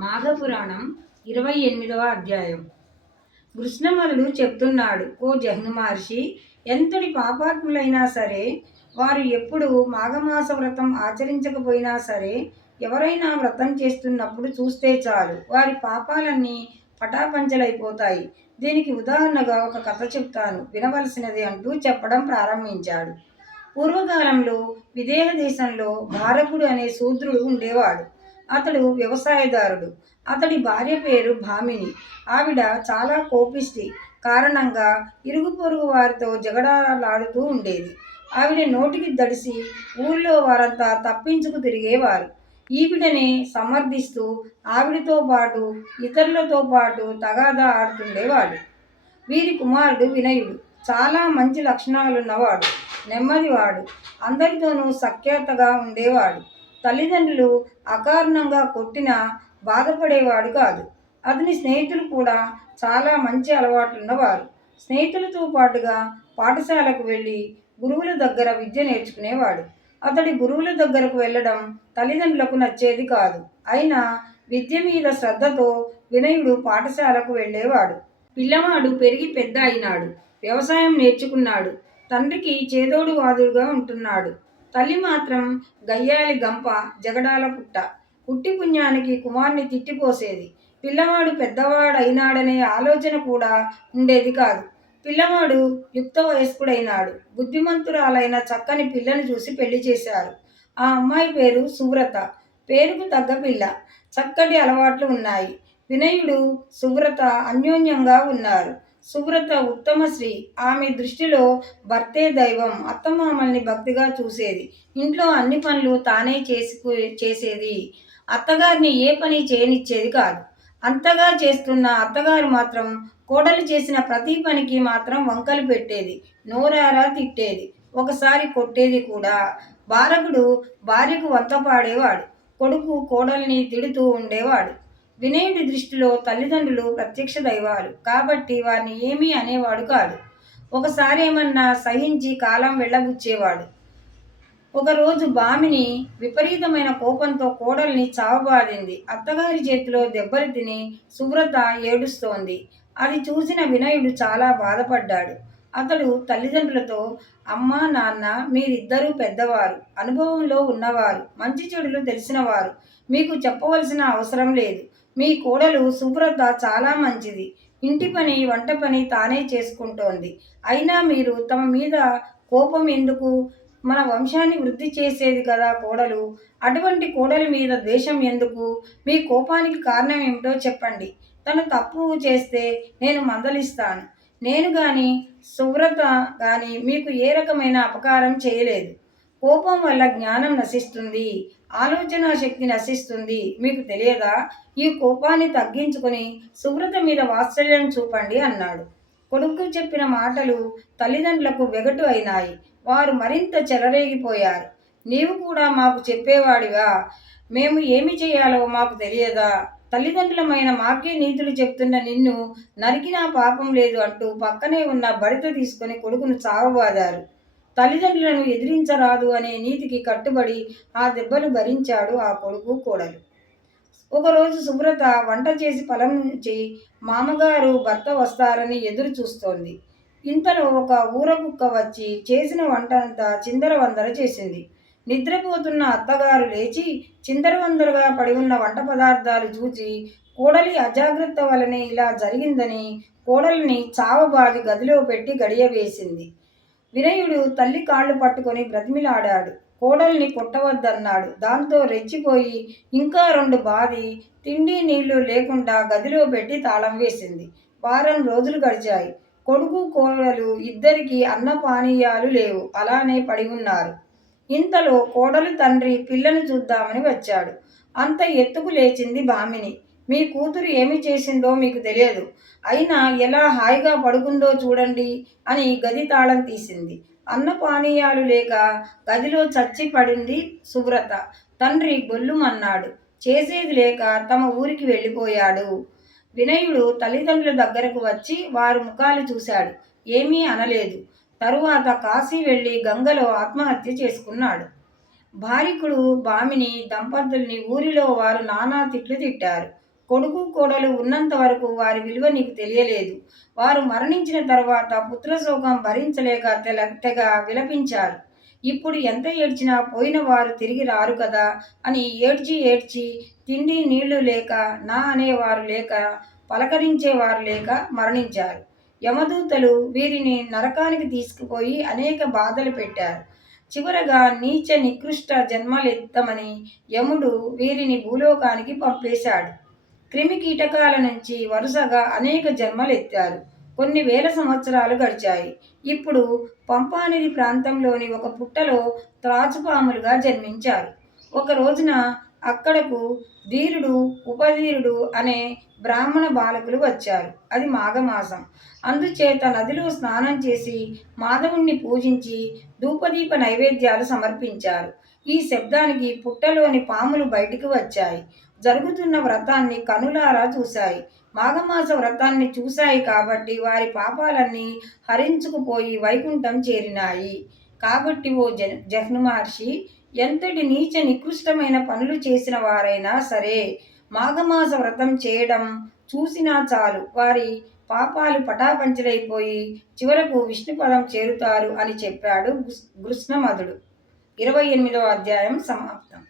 మాఘపురాణం 28వ అధ్యాయం. కృష్ణమరుడు చెప్తున్నాడు, ఓ జహ్ను మహర్షి, ఎంతటి పాపాత్ములైనా సరే, వారు ఎప్పుడు మాఘమాస వ్రతం ఆచరించకపోయినా సరే, ఎవరైనా వ్రతం చేస్తున్నప్పుడు చూస్తే చాలు వారి పాపాలన్నీ పటాపంచలైపోతాయి. దీనికి ఉదాహరణగా ఒక కథ చెప్తాను, వినవలసినది అంటూ చెప్పడం ప్రారంభించాడు. పూర్వకాలంలో విదేహ దేశంలో భారకుడు అనే శూద్రుడు ఉండేవాడు. అతడు వ్యవసాయదారుడు. అతడి భార్య పేరు భామిని. ఆవిడ చాలా కోపిష్టి కారణంగా ఇరుగు పొరుగు వారితో జగడాలాడుతూ ఉండేది. ఆవిడ నోటికి దడిసి ఊళ్ళో వారంతా తప్పించుకు తిరిగేవారు. ఈవిడనే సమర్థిస్తూ ఆవిడతో పాటు ఇతరులతో పాటు తగాదా ఆడుతుండేవాడు. వీరి కుమారుడు వినయుడు చాలా మంచి లక్షణాలున్నవాడు, నెమ్మదివాడు, అందరితోనూ సఖ్యతగా ఉండేవాడు. తల్లిదండ్రులు అకారణంగా కొట్టినా బాధపడేవాడు కాదు. అతని స్నేహితులు కూడా చాలా మంచి అలవాట్లున్నవారు. స్నేహితులతో పాటుగా పాఠశాలకు వెళ్ళి గురువుల దగ్గర విద్య నేర్చుకునేవాడు. అతడి గురువుల దగ్గరకు వెళ్ళడం తల్లిదండ్రులకు నచ్చేది కాదు. అయినా విద్య మీద శ్రద్ధతో వినయుడు పాఠశాలకు వెళ్ళేవాడు. పిల్లవాడు పెరిగి పెద్ద అయినాడు. వ్యవసాయం నేర్చుకున్నాడు. తండ్రికి చేదోడు వాదుడుగా ఉంటున్నాడు. తల్లి మాత్రం గయ్యాలి గంప, జగడాల పుట్ట. పుట్టి పుణ్యానికి కుమార్ని తిట్టిపోసేది. పిల్లవాడు పెద్దవాడైనాడనే ఆలోచన కూడా ఉండేది కాదు. పిల్లవాడు యుక్త వయస్కుడైనాడు. బుద్ధిమంతురాలైన చక్కని పిల్లని చూసి పెళ్లి చేశారు. ఆ అమ్మాయి పేరు సువ్రత. పేరుకు తగ్గ పిల్ల. చక్కటి అలవాట్లు ఉన్నాయి. వినయుడు, సువ్రత అన్యోన్యంగా ఉన్నారు. సువ్రత ఉత్తమ స్త్రీ. ఆమె దృష్టిలో భర్తే దైవం. అత్తమామల్ని భక్తిగా చూసేది. ఇంట్లో అన్ని పనులు తానే చేసేది. అత్తగారిని ఏ పని చేయనిచ్చేది కాదు. అంతగా చేస్తున్న అత్తగారు మాత్రం కోడలు చేసిన ప్రతి పనికి మాత్రం వంకలు పెట్టేది, నోరారా తిట్టేది, ఒకసారి కొట్టేది కూడా. బారకుడు భార్యకు వంత పాడేవాడు. కొడుకు కోడల్ని తిడుతూ ఉండేవాడు. వినయుడి దృష్టిలో తల్లిదండ్రులు ప్రత్యక్ష దైవాలు కాబట్టి వారిని ఏమీ అనేవాడు కాదు. ఒకసారి ఏమన్నా సహించి కాలం వెళ్ళబుచ్చేవాడు. ఒకరోజు భామిని విపరీతమైన కోపంతో కోడల్ని చావబాదింది. అత్తగారి చేతిలో దెబ్బలు తిని సువ్రత ఏడుస్తోంది. అది చూసిన వినయుడు చాలా బాధపడ్డాడు. అతడు తల్లిదండ్రులతో, అమ్మా నాన్న, మీరిద్దరూ పెద్దవారు, అనుభవంలో ఉన్నవారు, మంచి చెడులు తెలిసినవారు, మీకు చెప్పవలసిన అవసరం లేదు. మీ కోడలు సువ్రత చాలా మంచిది. ఇంటి పని, వంట పని తానే చేసుకుంటోంది. అయినా మీరు తమ మీద కోపం ఎందుకు? మన వంశాన్ని వృద్ధి చేసేది కదా కోడలు. అటువంటి కోడలి మీద ద్వేషం ఎందుకు? మీ కోపానికి కారణం ఏమిటో చెప్పండి. తను తప్పు చేస్తే నేను మందలిస్తాను. నేను కానీ సువ్రత కానీ మీకు ఏ రకమైన అపకారం చేయలేదు. కోపం వల్ల జ్ఞానం నశిస్తుంది, ఆలోచన శక్తి నశిస్తుంది. మీకు తెలియదా? ఈ కోపాన్ని తగ్గించుకొని సువ్రత మీద వాత్సల్యం చూపండి అన్నాడు. కొడుకు చెప్పిన మాటలు తల్లిదండ్రులకు వెగటు అయినాయి. వారు మరింత చెలరేగిపోయారు. నీవు కూడా మాకు చెప్పేవాడివా? మేము ఏమి చేయాలో మాకు తెలియదా? తల్లిదండ్రులమైన మాకే నీతులు చెప్తున్న నిన్ను నరికినా పాపం లేదు అంటూ పక్కనే ఉన్న బడిత తీసుకొని కొడుకును చావబాదారు. తల్లిదండ్రులను ఎదిరించరాదు అనే నీతికి కట్టుబడి ఆ దెబ్బలు భరించాడు ఆ కొడుకు కోడలు. ఒకరోజు సువ్రత వంట చేసి పొలం నుంచి మామగారు భర్త వస్తారని ఎదురు చూస్తోంది. ఇంతలో ఒక ఊరకుక్క వచ్చి చేసిన వంట అంతా చిందరవందర చేసింది. నిద్రపోతున్న అత్తగారు లేచి చిందరవందరగా పడి ఉన్న వంట పదార్థాలు చూచి కోడలి అజాగ్రత్త వలనే ఇలా జరిగిందని కోడలిని చావబాది గదిలో పెట్టి గడియ వేసింది. వినయుడు తల్లి కాళ్ళు పట్టుకొని బ్రతిమిలాడాడు. కోడల్ని కొట్టవద్దన్నాడు. దాంతో రెచ్చిపోయి ఇంకా 2 బాది తిండి నీళ్లు లేకుండా గదిలో పెట్టి తాళం వేసింది. వారం రోజులు గడిచాయి. కొడుకు కోడలు ఇద్దరికీ అన్న పానీయాలు లేవు, అలానే పడి ఉన్నారు. ఇంతలో కోడలు తండ్రి పిల్లను చూద్దామని వచ్చాడు. అంత ఎత్తుకు లేచింది భామిని. మీ కూతురు ఏమి చేసిందో మీకు తెలియదు, అయినా ఎలా హాయిగా పడుకుందో చూడండి అని గది తాళం తీసింది. అన్న పానీయాలు లేక గదిలో చచ్చి పడింది సువ్రత. తండ్రి గొల్లుమన్నాడు. చేసేది లేక తమ ఊరికి వెళ్ళిపోయాడు. వినయుడు తల్లిదండ్రుల దగ్గరకు వచ్చి వారి ముఖాలు చూశాడు. ఏమీ అనలేదు. తరువాత కాశీ వెళ్ళి గంగలో ఆత్మహత్య చేసుకున్నాడు. భార్యకుడు భామిని దంపతుల్ని ఊరిలో వారు నానా తిట్లు తిట్టారు. కొడుకు కోడలు ఉన్నంత వరకు వారి విలువ నీకు తెలియలేదు. వారు మరణించిన తర్వాత పుత్రశోకం భరించలేక తెగ విలపించారు. ఇప్పుడు ఎంత ఏడ్చినా పోయిన వారు తిరిగి రారు కదా అని ఏడ్చి ఏడ్చి తిండి నీళ్లు లేక, నా అనేవారు లేక, పలకరించేవారు లేక మరణించారు. యమదూతలు వీరిని నరకానికి తీసుకుపోయి అనేక బాధలు పెట్టారు. చివరగా నీచ నికృష్ట జన్మలెత్తమని యముడు వీరిని భూలోకానికి పంపేశాడు. క్రిమి కీటకాల నుంచి వరుసగా అనేక జన్మలెత్తారు. కొన్ని వేల సంవత్సరాలు గడిచాయి. ఇప్పుడు పంపానది ప్రాంతంలోని ఒక పుట్టలో త్రాచుపాములుగా జన్మించారు. ఒక రోజున అక్కడకు ధీరుడు, ఉపధీరుడు అనే బ్రాహ్మణ బాలకులు వచ్చారు. అది మాఘమాసం. అందుచేత నదిలో స్నానం చేసి మాధవుణ్ణి పూజించి ధూపదీప నైవేద్యాలు సమర్పించారు. ఈ శబ్దానికి పుట్టలోని పాములు బయటికి వచ్చాయి. జరుగుతున్న వ్రతాన్ని కనులారా చూశాయి. మాఘమాస వ్రతాన్ని చూశాయి కాబట్టి వారి పాపాలన్నీ హరించుకుపోయి వైకుంఠం చేరినాయి. కాబట్టి ఓ జహ్ను మహర్షి, ఎంతటి నీచ నికృష్టమైన పనులు చేసిన వారైనా సరే మాఘమాస వ్రతం చేయడం చూసినా చాలు వారి పాపాలు పటాపంచలైపోయి చివరకు విష్ణుపదం చేరుతారు అని చెప్పాడు గృష్ణమధుడు. 28వ అధ్యాయం సమాప్తం.